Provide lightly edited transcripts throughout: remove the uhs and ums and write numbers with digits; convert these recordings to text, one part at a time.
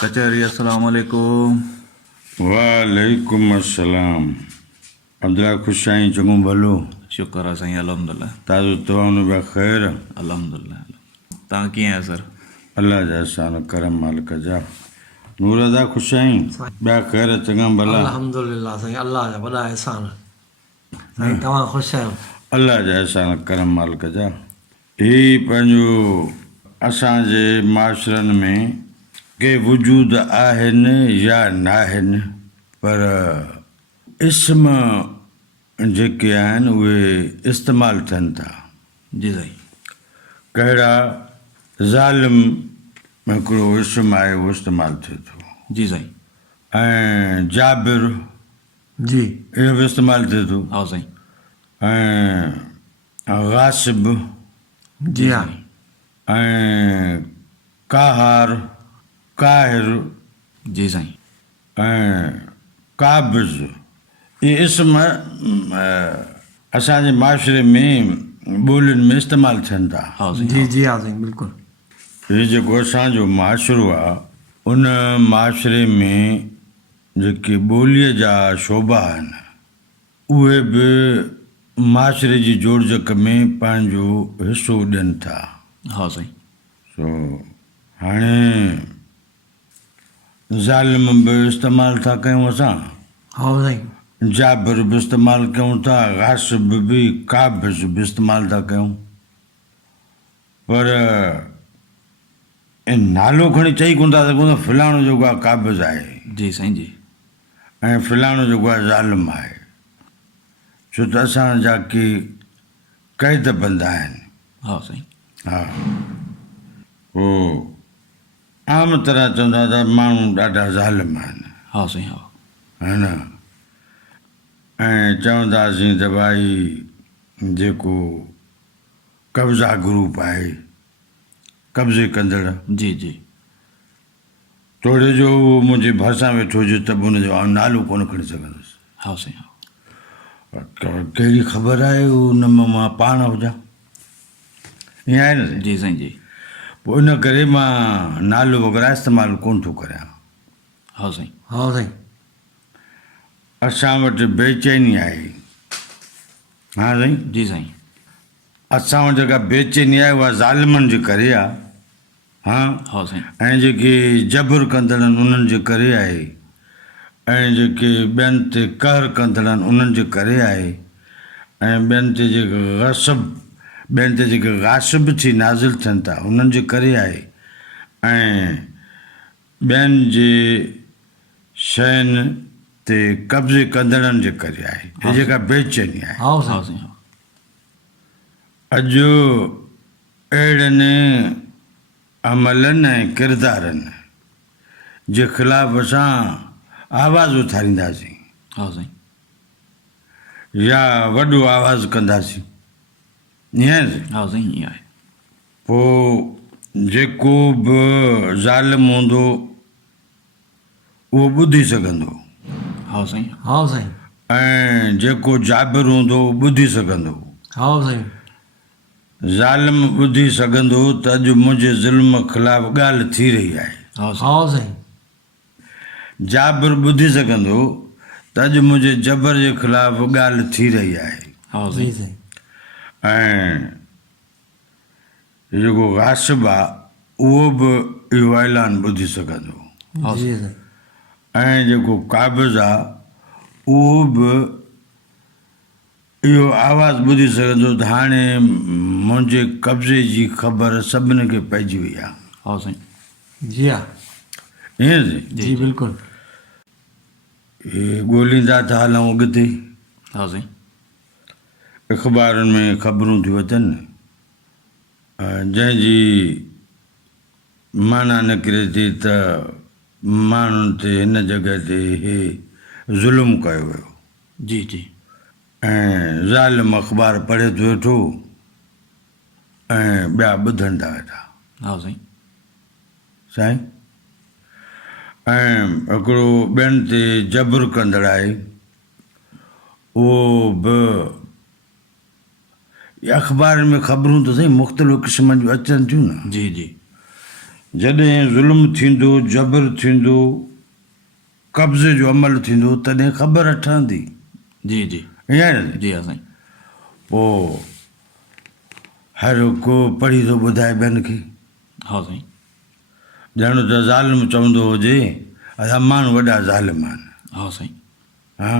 कचहरी अस्सलाम वालेकुम। वालेकुम अस्सलाम। अब्दुल्ला खुश आहीं, चङो भलो? शुक्र आहे साईं, अल्हम्दुलिल्लाह। ताज़ो तवानो पिया ख़ैर? अल्हम्दुलिल्लाह। तव्हां कीअं आहियो सर? अल्लाह जा एहसान करम मालिक जा। नूरदा खुश आहीं? ॿिया ख़ैर चङा भला? अल्हम्दुलिल्लाह साईं, अल्लाह जा वॾा अहसान। साईं तव्हां ख़ुशि आहियो? अल्लाह जा एहसान करम मालिक जा। ही पंहिंजो असांजे माशरनि में के वजूद आहिनि या न आहिनि, पर इस्म जेके आहिनि उहे इस्तेमालु थियनि था। जी साईं। कहिड़ा? ज़ालिम हिकिड़ो इस्म आहे, उहो इस्तेमालु थिए थो। जी साईं। ऐं जाबिर जी इहो बि इस्तेमालु थिए थो। हा साईं। ऐं गासिब जी हा। ऐं काहार, काहिर जी साईं। ऐं काबिज़। इहे इस्म असांजे माशरे में ॿोलियुनि में इस्तेमालु थियनि था। हा साईं। जी जी हा साईं, बिल्कुलु। हीउ जेको असांजो माशरो आहे, उन माशरे में जेके ॿोलीअ जा शोभा आहिनि उहे बि माशरे जी जोड़जक में पंहिंजो हिसो ॾियनि था। हा साईं। सो हाणे ज़ालिम बि इस्तेमालु था कयूं असां, हा साईं। जाबिर बि इस्तेमालु कयूं था, गासिब बि, काबिज़ बि इस्तेमालु था कयूं। पर नालो खणी चई कोन था सघूं त फलाणो जेको आहे काबिज़ आहे जी साईं। जी ऐं फलाणो जेको आहे ज़ालिम आहे, छो त असांजा के क़ैद बंद आहिनि। हा साईं। हा, पोइ आम तरह चवंदा त माण्हू ॾाढा ज़ालिम आहिनि, हा साईं। हा है न। ऐं चवंदासीं त भई जेको कब्ज़ा ग्रुप आहे, कब्ज़े कंदड़, जी जी। थोरे जो उहो मुंहिंजे भरिसां वेठो हुजे त बि हुनजो आउं नालो कोन खणी सघंदुसि। हा साईं। हा कहिड़ी ख़बर आहे उन में मां पाण हुजां, ईअं आहे न साईं? जी साईं। जी पोइ इन करे मां नालो वग़ैरह इस्तेमालु कोन थो करियां। हा साईं। हा साईं। असां वटि बेचैनी आहे। हा साईं। जी साईं। असां वटि जेका बेचैनी आहे उहा ज़ालिमनि जे करे आहे। हा। हा साईं। ऐं जेके जबर कंदड़ आहिनि उन्हनि जे करे आहे, ऐं जेके ॿियनि ते कहर कंदड़ आहिनि उन्हनि जे करे आहे, ऐं ॿियनि ते जेके गासिब थी नाज़िल थियनि था उन्हनि जे करे आहे, ऐं ॿियनि जे शयुनि ते कब्ज़े कंदड़नि जे करे आहे। हीअ जेका बेचैनी आहे। हा हा साईं। साईं। हा अॼु अहिड़नि अमलनि ऐं किरदारनि जे ख़िलाफ़ असां आवाज़ उथारींदासीं हा साईं। या वॾो आवाज़ु कंदासीं, ईअं हा साईं। ईअं आहे। पोइ जेको बि ज़ालिम हूंदो उहो ॿुधी सघंदो, हा साईं। हा साईं। ऐं जेको जाबिर हूंदो ॿुधी सघंदो। हा साईं। ज़ालिम ॿुधी सघंदो त अॼु मुंहिंजे ज़ुल्म ख़िलाफ़ु ॻाल्हि थी रही आहे। हा हा साईं। साईं। जाबिर ॿुधी सघंदो त अॼु मुंहिंजे जबर जे ख़िलाफ़ु ॻाल्हि थी रही आहे। हा जी साईं। साईं। ऐं जेको गासिब आहे उहो बि इहो ऐलान ॿुधी सघंदो, हा जी साईं। साईं। ऐं जेको काबिज़ आहे उहो बि इहो आवाज़ु ॿुधी सघंदो त हाणे मुंहिंजे कब्ज़े जी ख़बर सभिनी खे पइजी वई आहे। हा साईं। जी हा। ईअं जी। जी बिल्कुलु। इहे ॻोल्हींदा था हलूं अॻिते। हा साईं। अख़बारुनि में ख़बरूं थियूं अचनि जंहिंजी माना निकिरे थी त माण्हुनि ते हिन जॻह ते इहे ज़ुल्म कयो वियो, जी जी। ऐं ज़ालिम अख़बार पढ़े थो वेठो ऐं ॿिया ॿुधनि था वेठा हा साईं। साईं। ऐं हिकिड़ो ॿियनि ते जबर कंदड़ आहे, उहो बि अख़बारुनि में ख़बरूं त सही मुख़्तलिफ़ क़िस्मनि जूं अचनि थियूं न। जी जी। जॾहिं ज़ुल्म थींदो जबर थींदो कब्ज़े जो अमल थींदो तॾहिं ख़बर ठहंदी जी जी ईअं आहे न जी हा साईं पोइ हर को पढ़ी थो ॿुधाए ॿियनि खे हा साईं ॼण त ज़ालिम चवंदो हुजे असां माण्हू वॾा ज़ालिम आहिनि हा साईं हा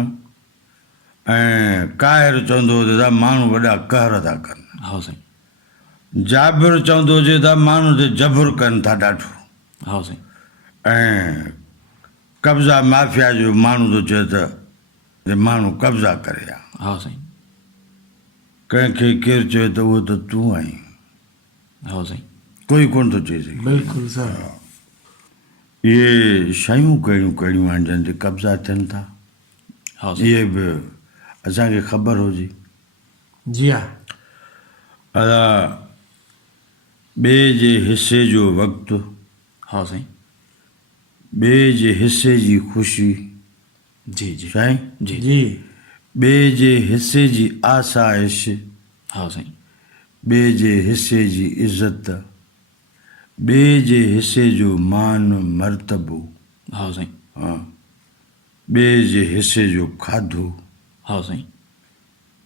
ऐं काहिर चवंदो हुजे त माण्हू वॾा कहर था कनि हा साईं जाबिर चवंदो हुजे त माण्हू ते जबुर कनि था ॾाढो हा साईं ऐं कब्ज़ा माफ़िया जो माण्हू थो चए त माण्हू कब्ज़ा करे हा हा साईं कंहिंखे केरु चए त उहो त तूं आहीं हा साईं कोई कोन थो चई सघे बिल्कुलु सही इहे शयूं कहिड़ियूं कहिड़ियूं आहिनि जंहिं ते कब्ज़ा थियनि था हा साईं इहे बि असांखे ख़बर हुजे जी हा अला ॿिए जे हिसे जो वक़्तु हा साईं ॿिए जे हिसे जी ख़ुशी जी जी साईं जी जी ॿिए जे हिसे जी आसाइश हा साईं ॿिए जे हिसे जी इज़त ॿिए जे हिसे जो मान मर्तबो हा साईं हा ॿिए जे हिसे जो खाधो हा साईं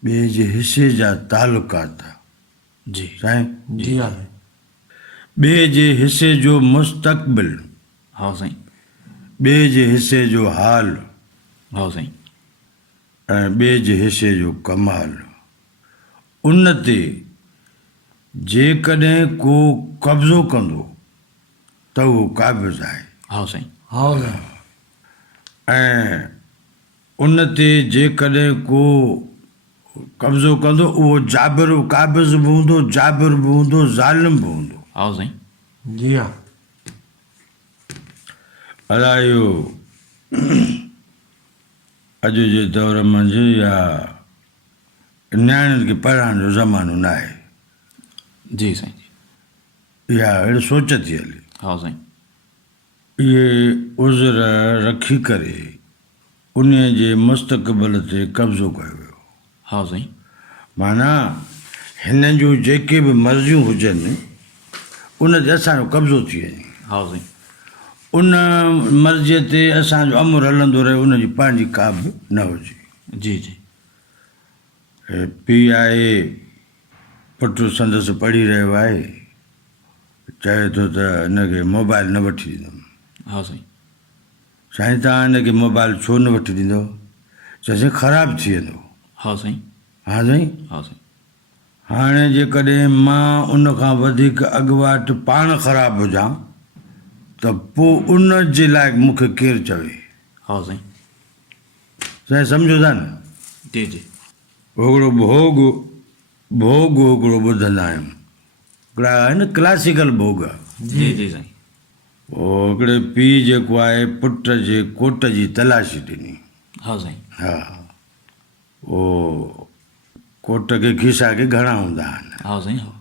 ॿिए जे हिसे जा तालुकात जी साईं जी हा ॿिए जे हिसे जो मुस्तक़बिल हा साईं ॿिए जे हिसे जो हाल हा साईं ऐं ॿिए जे हिसे जो कमाल उन ते जेकॾहिं को कब्ज़ो कंदो त उहो क़ाबिज़ आहे हा साईं हा साईं ऐं उन ते जेकॾहिं को कब्ज़ो कंदो उहो जाबिर क़ाबिज़ बि हूंदो जाबिर बि हूंदो ज़ालिम बि हूंदो हा साईं जी हा अला इहो अॼु जे दौर मंझि या नियाणियुनि खे पढ़ाइण जो ज़मानो न आहे जी साईं इहा अहिड़ी सोच थी हले हा साईं इहे उज़र रखी करे उन जे मुस्तक़बिल ते कब्ज़ो कयो वियो हा साईं माना हिन जूं जेके बि मर्ज़ियूं हुजनि उन ते असांजो कब्ज़ो थी वञे हा साईं उन मर्ज़ीअ ते असांजो अमर हलंदो रहे उनजी पंहिंजी का बि न हुजे जी जी पीउ आहे पुटु संदसि पढ़ी रहियो आहे चए थो त हिनखे मोबाइल न वठी ॾींदुमि हा साईं साईं तव्हां हिनखे मोबाइल छो न वठी ॾींदो चएसि ख़राबु थी वेंदो हा साईं हा साईं हा साईं हाणे जेकॾहिं मां उन खां वधीक अॻुवाट पाण ख़राबु हुजां त पोइ उन जे लाइ मूंखे केरु चवे हा साईं साईं सम्झो था न जी जी हिकिड़ो भोग हिकिड़ो ॿुधंदा आहियूं हिकिड़ा आहे न क्लासिकल भोग जी जी साईं पोइ हिकिड़े पीउ जेको आहे पुट जे कोट जी तलाशी ॾिनी हा साईं हा उहो कोट खे खीसा खे घणा हूंदा आहिनि हा साईं हा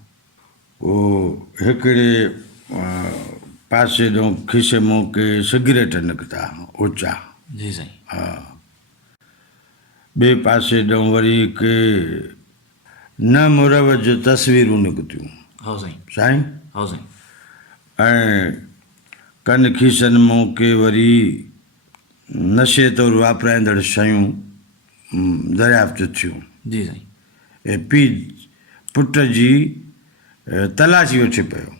पोइ हिकिड़े पासे ॾों खीसे मोके सिगरेट निकिता ऊचा जी साईं हा ॿिए पासे ॾों वरी के न मुरवज तस्वीरूं निकितियूं हा साईं साईं हा साईं ऐं कन खीसनि मोके वरी नशे तौरु वापराईंदड़ शयूं दरियाफ़्त थियूं जी साईं ऐं पीउ पुट जी तलाशी वठी पियो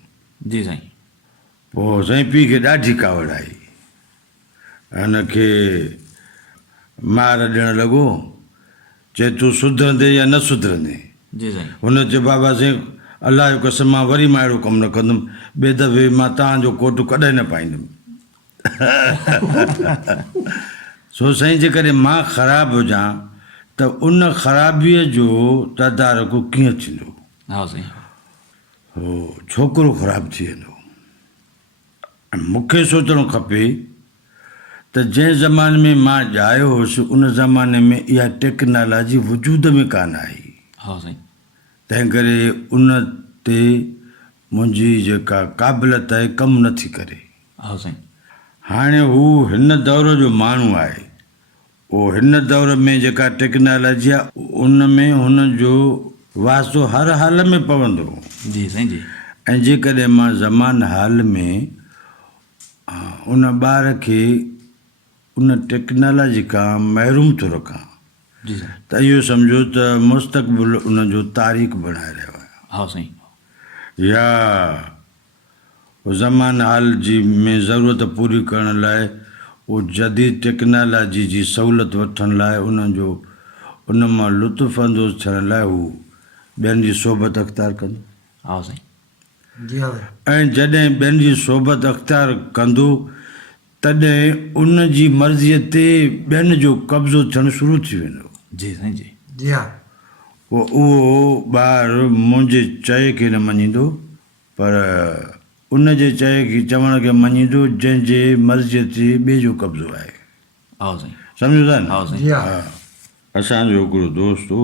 जी साईं पोइ साईं पीउ खे ॾाढी कावड़ आई हिनखे मार ॾियणु लॻो चए तूं सुधरंदे या न सुधरंदे जी साईं हुन चयो बाबा साईं अलाह जो कसम मां वरी मां अहिड़ो कमु न कंदुमि ॿिए दफ़े मां तव्हांजो कोट कॾहिं न पाईंदुमि सो साईं जेकॾहिं मां ख़राबु हुजां त उन ख़राबीअ जो तदारक कीअं थींदो हा साईं हो छोकिरो ख़राबु थी वेंदो मूंखे सोचणु खपे त जंहिं ज़माने में मां ॼायो हुउसि उन ज़माने में इहा टेक्नोलॉजी वजूद में कान आई हा साईं तंहिं करे उन ते मुंहिंजी जेका क़ाबिलियत आहे कमु नथी करे हा साईं हाणे हू हिन दौर जो माण्हू आहे उहो हिन दौर में जेका टेक्नोलॉजी आहे उन में हुन जो वास्तो हर हाल में पवंदो जी साईं जी ऐं जेकॾहिं मां ज़मान हाल में उन ॿार खे उन टेक्नोलॉजी खां महरूम थो रखां जी साईं। त इहो सम्झो त मुस्तक़बिल उनजो तारीख़ बणाए रहियो आहे। हाँ साईं। या ज़मान हाल जी में ज़रूरत पूरी करण लाइ उहो जदीद टेक्नोलॉजी जी सहूलियत वठण लाइ उनजो उन मां लुत्फ़ अंदोज़ थियण लाइ हू ॿियनि जी सोबत अख़्तियार कंदो। हाँ साईं। जी हाँ साईं। ऐं जॾहिं ॿियनि जी सोबत अख़्तियार कंदो तॾहिं उन जी मर्ज़ीअ ते ॿियनि जो कब्ज़ो थियणु शुरू थी वेंदो। जी साईं जी। जी हाँ। उहो ॿार मुंहिंजे चए खे न मञींदो पर उन जे चवण खे मञींदो जंहिंजे मर्ज़ीअ ते ॿिए जो कब्ज़ो आहे। हाँ साईं। सम्झो था न? हाँ साईं। जी हाँ। हा। असांजो हिकिड़ो दोस्त हो,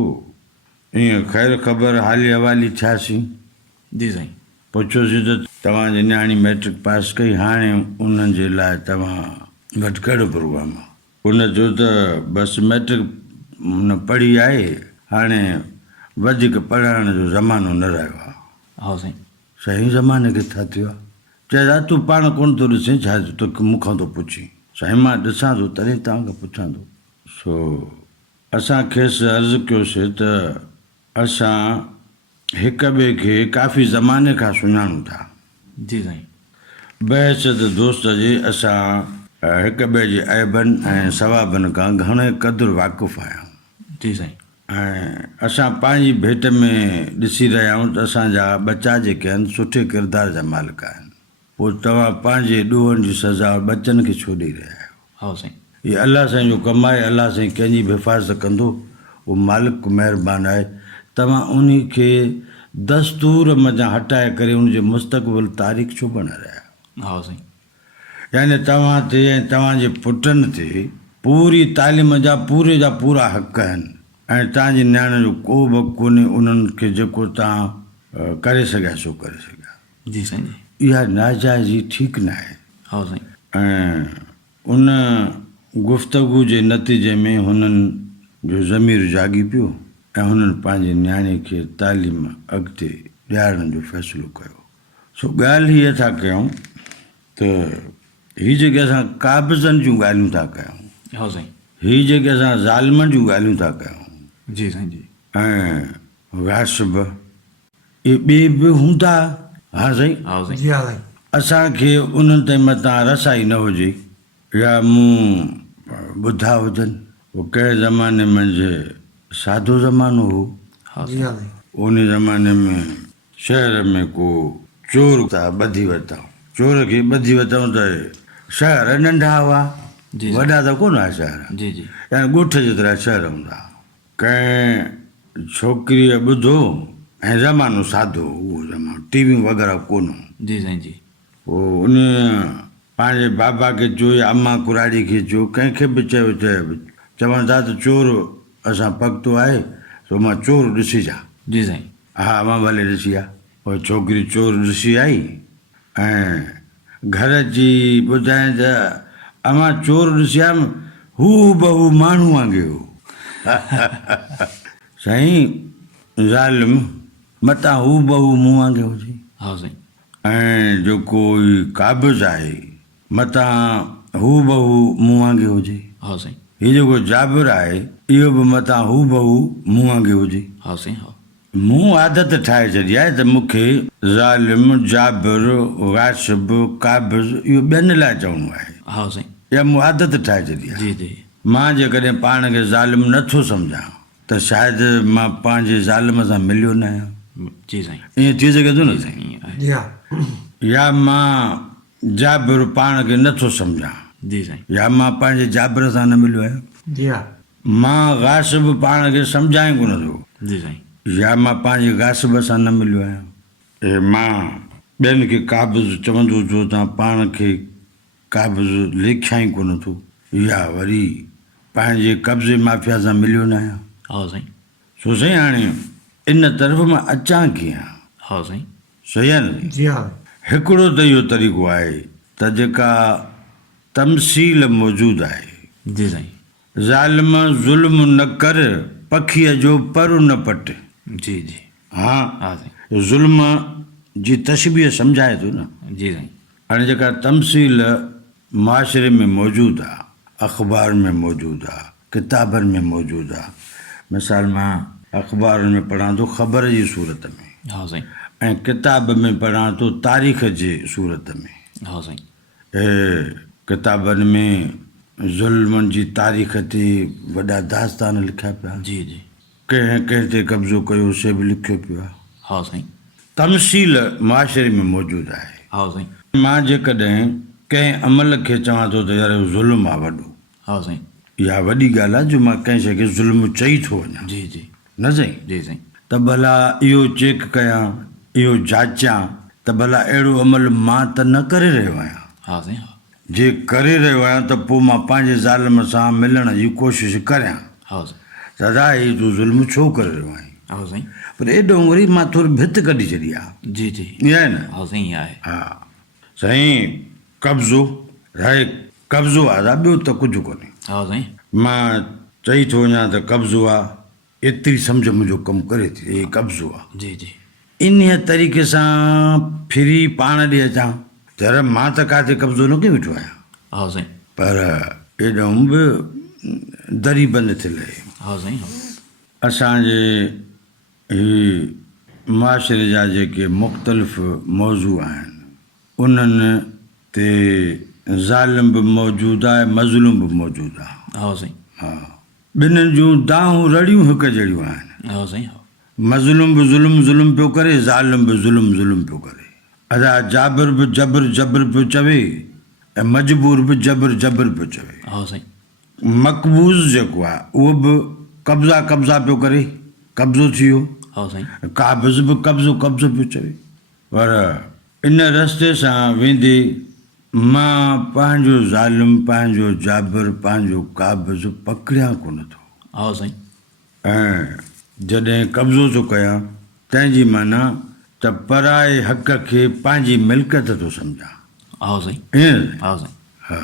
ईअं ख़ैर ख़बर हाली हवाली थियासीं। जी साईं। पुछियोसीं त तव्हांजी नियाणी मैट्रिक पास कई, हाणे उन्हनि जे लाइ तव्हां वटि कहिड़ो प्रोग्राम आहे? उन चयो त बसि मैट्रिक न पढ़ी आहे, हाणे वधीक पढ़ाइण जो ज़मानो न रहियो आहे। हाँ साईं। सही ज़माने खे छा थियो आहे? चए तूं पाण कोन थो ॾिसे, छा तोखे मूंखां थो पुछी? साईं मां ॾिसां थो तॾहिं तव्हांखां पुछां थो। सो असां खेसि अर्ज़ु कयोसीं त असां हिक ॿिए खे काफ़ी ज़माने खां सुञाणूं था। जी साईं। बहशत दोस्त जे असां हिक ॿिए जे ऐबनि ऐं सवाबनि खां घणे क़दुरु वाक़ुफ़ु आहियूं। जी साईं। ऐं असां पंहिंजी भेट में ॾिसी रहिया आहियूं त असांजा बचा जेके आहिनि सुठे किरदार जा मालिक आहिनि। पोइ तव्हां पंहिंजे ॾोहनि जी सज़ा बचनि खे छो ॾेई रहिया आहियो? हाँ साईं। हीअ अलाह साईं जो कमु आहे, अलाह साईं कंहिंजी बि हिफ़ाज़त कंदो, उहो मालिक महिरबानी आहे। तव्हां उन खे दस्तूर मथां हटाए करे उनजे मुस्तक़बिल तारीख़ छो बणाए रहिया आहियो? हाँ साईं। यानी तव्हां ते ऐं तव्हांजे पुटनि ते पूरी तालीम जा पूरा हक़ आहिनि ऐं तव्हांजी नियाण जो को बि कोन्हे उन्हनि खे जेको तव्हां करे सघिया सो करे सघिया। जी साईं जी। इहा नाजाइज़ी ठीकु न आहे। हाँ साईं। ऐं उन गुफ़्तगू जे नतीजे में हुननि जो ज़मीर जागी पियो ऐं हुननि पंहिंजी नियाणी खे तालीम अॻिते ॾियारण जो फ़ैसिलो कयो। सो ॻाल्हि हीअ था कयूं त हीअ जेके असां क़ाबिज़नि जूं ॻाल्हियूं था कयूं, हाँ साईं। हीअ जेके असां ज़ालिमनि जूं ॻाल्हियूं था कयूं जी साईं जी। ऐं गासिब इहे ॿिए बि हूंदा। हा साईं। हाँ साईं। जी हाँ साईं। असांखे उन्हनि ते मथां रसाई न हुजे या मूं ॿुधा हुजनि। उहो कहिड़े ज़माने में जे सादो ज़मानो हो, हाँ जी साईं। हाँ साईं। उन ज़माने में शहर में को चोर था ॿधी वरिता, चोर खे ॿधी वरितऊं त शहर नंढा हुआ, जी वॾा त कोन हुआ शहर, जी जी। यानी ॻोठ जेतिरा शहर हूंदा। कंहिं छोकिरीअ ॿुधो ऐं ज़मानो सादो, उहो ज़मानो टीवियूं वग़ैरह कोन हुयूं। जी साईं जी। पोइ उन पंहिंजे बाबा खे चयो या अम्मा कुराड़ी खे चयो, कंहिंखे बि चयो चवनि था त चोर असां पकतो आहे, सो मां चोर ॾिसी जा। जी साईं। हा मां भले ॾिसी आहे। पोइ छोकिरी चोर ॾिसी आई ऐं घर अची ॿुधाईं त अम्मा चोर ॾिसी आयुमि, हू बहु माण्हू वांगुरु हो। साईं ज़ालिम मतां हू बहु मूं वांगुरु हुजे हाँ साईं। ऐं जेको क़ाबिज़ आहे मतां हू बहु मूं वांगुरु हुजे। हाँ साईं। हीअ जेको जाबिर आहे इहो बि मतां हू बहु मूं वांगुरु हुजे। हाँ साईं। हाँ। मूं आदत ठाहे छॾी आहे त मूंखे ज़ालिम, जाबिर, गासिब, क़ाबिज़ इहो ॿियनि लाइ चवणो आहे। हाँ साईं। इहा मूं आदत ठाहे छॾी आहे। जी जी। मां जेकॾहिं पाण खे ज़ालिम नथो सम्झां त शायदि मां पंहिंजे ज़ालिम सां मिलियो न आहियां। जी साईं। ईअं थी सघे थो न जी साईं? साईं। ईअं आहे। जी हाँ। या मां जाबिर पाण खे नथो सम्झां, जी साईं। या मां पंहिंजे जाबिर सां न मिलियो आहियां। जी हाँ। मां गासिब पाण खे सम्झाए कोन थो, जी साईं। या मां पंहिंजे गासिब सां न मिलियो आहियां। ऐं मां ॿियनि खे क़ाबिज़ चवंदो जो तव्हां पाण खे क़ाबिज़ लेखियां ई कोन थो, या वरी पंहिंजे कब्ज़े माफ़िया सां मिलियो न आहियां। हाँ साईं। सो साईं हाणे इन तरफ़ मां अचां कीअं? हाँ साईं। सही आहे न? जी हाँ। हिकिड़ो त इहो तरीक़ो आहे त जेका तमसील मौजूदु आहे, जी साईं। ज़ालिम ज़ुल्म न कर, पखीअ जो पर न पट। जी जी। हा हाँ साईं। ज़ुल्म जी तशबीह सम्झाए थो न। जी साईं। हाणे जेका तमसील माशरे में मौजूदु आहे, अख़बार में मौजूदु आहे, किताबनि में मौजूदु आहे। मिसाल मां अख़बारुनि में पढ़ां थो ख़बर जी सूरत में, हा साईं। ऐं किताब में पढ़ां थो तारीख़ जे सूरत में। हा साईं। किताबनि में ज़ुल्मनि जी तारीख़ ते वॾा दास्तान लिखिया पिया, जी जी। कंहिं कंहिं ते कब्ज़ो कयो से बि लिखियो पियो आहे। हा साईं। तमसील माशरे में मौजूदु आहे। हा साईं। मां जेकॾहिं कंहिं अमल खे चवां थो त यार ज़ुल्म आहे वॾो, हा साईं। इहा वॾी ॻाल्हि आहे जो मां कंहिं शइ खे ज़ुल्म चई थो वञा, जी जी। न साईं? जी साईं। त भला इहो चेक कयां, इहो जाचां त भला अहिड़ो अमल मां त न करे रहियो आहियां। हा साईं। हा। जे करे रहियो आहियां त पोइ मां पंहिंजे ज़ालिम सां मिलण जी कोशिशि करियां। हा साईं। दादा हीउ तूं ज़ुल्म छो करे रहियो आहीं? हा साईं। पर एॾो वरी मां थोरी भित कढी छॾी आहे। जी जी। ईअं आहे न? हा साईं, ईअं आहे। हा साईं, कब्ज़ो राहे, कब्ज़ो आहे दादा, ॿियो त कुझु कोन्हे। हा साईं। मां चई थो वञा त कब्ज़ो आहे, एतिरी सम्झ मुंहिंजो कमु करे थी, इहे कब्ज़ो आहे। जी जी। इन तरीक़े सां फिरी पाण ॾे अचां त यार मां त काथे कब्ज़ो न कयो वेठो आहियां, हा साईं। पर एॾो बि दरी बंदि थियल आहे। हा साईं। हा। असांजे ही माशरे जा जेके मुख़्तलिफ़ मौज़ू आहिनि उन्हनि ते ज़ालिम बि मौजूदु आहे, मज़लूम बि मौजूदु आहे। हा साईं। हा, ॿिन्हिनि जूं दाहूं रड़ियूं हिकु जहिड़ियूं आहिनि। हा साईं। हा। मज़लूम बि ज़ुल्म पियो करे, ज़ालिम बि ज़ुल्म पियो करे। अदा जाबिर बि जबर पियो चवे, ऐं मजबूर बि जबर पियो चवे। हा साईं। मक़बूज़ जेको आहे उहो बि कब्ज़ा पियो करे, कब्ज़ो थी वियो। हा साईं। काबिज़ बि कब्ज़ो पियो चवे। पर इन रस्ते सां वेंदे मां पंहिंजो ज़ालिम, पंहिंजो जाबिर, पंहिंजो काबिज़ पकड़ियां कोन थो। हा साईं। ऐं जॾहिं कब्ज़ो थो कयां तंहिंजी माना त पराए हक़ खे पंहिंजी मिल्कियत थो सम्झां। हा साईं। ईअं? हा साईं। हा,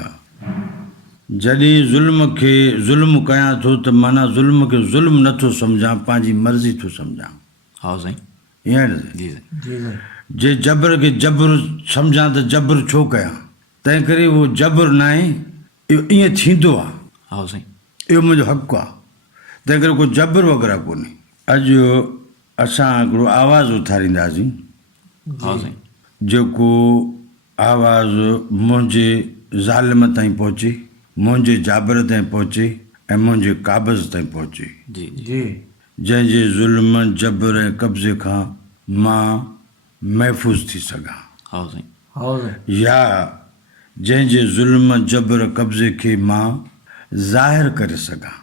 जॾहिं ज़ुल्म कयां थो त माना ज़ुल्म खे ज़ुल्म नथो सम्झां, पंहिंजी मर्ज़ी थो सम्झां। हा साईं। ईअं आहे न? जी साईं। जी साईं। जे जबर खे जबर सम्झां त जबर छो कयां, तंहिं करे उहो जबर न आहे, इहो ईअं थींदो आहे, हा साईं। इहो मुंहिंजो हक़ु आहे, तंहिं करे को जबर वग़ैरह कोन्हे। अॼु असां हिकिड़ो आवाज़ु उथारींदासीं, हा साईं। जेको आवाज़ु मुंहिंजे ज़ालिम ताईं पहुचे, मुंहिंजे जाबिर ताईं पहुचे ऐं मुंहिंजे काबिज़ ताईं पहुचे। जी जी। जी। जंहिंजे ज़ुल्म, जबर ऐं कब्ज़े खां मां महफ़ूज़ थी सघां, हा साईं। हा साईं। या जंहिंजे ज़ुल्म, जबर, कब्ज़े खे मां ज़ाहिर करे सघां।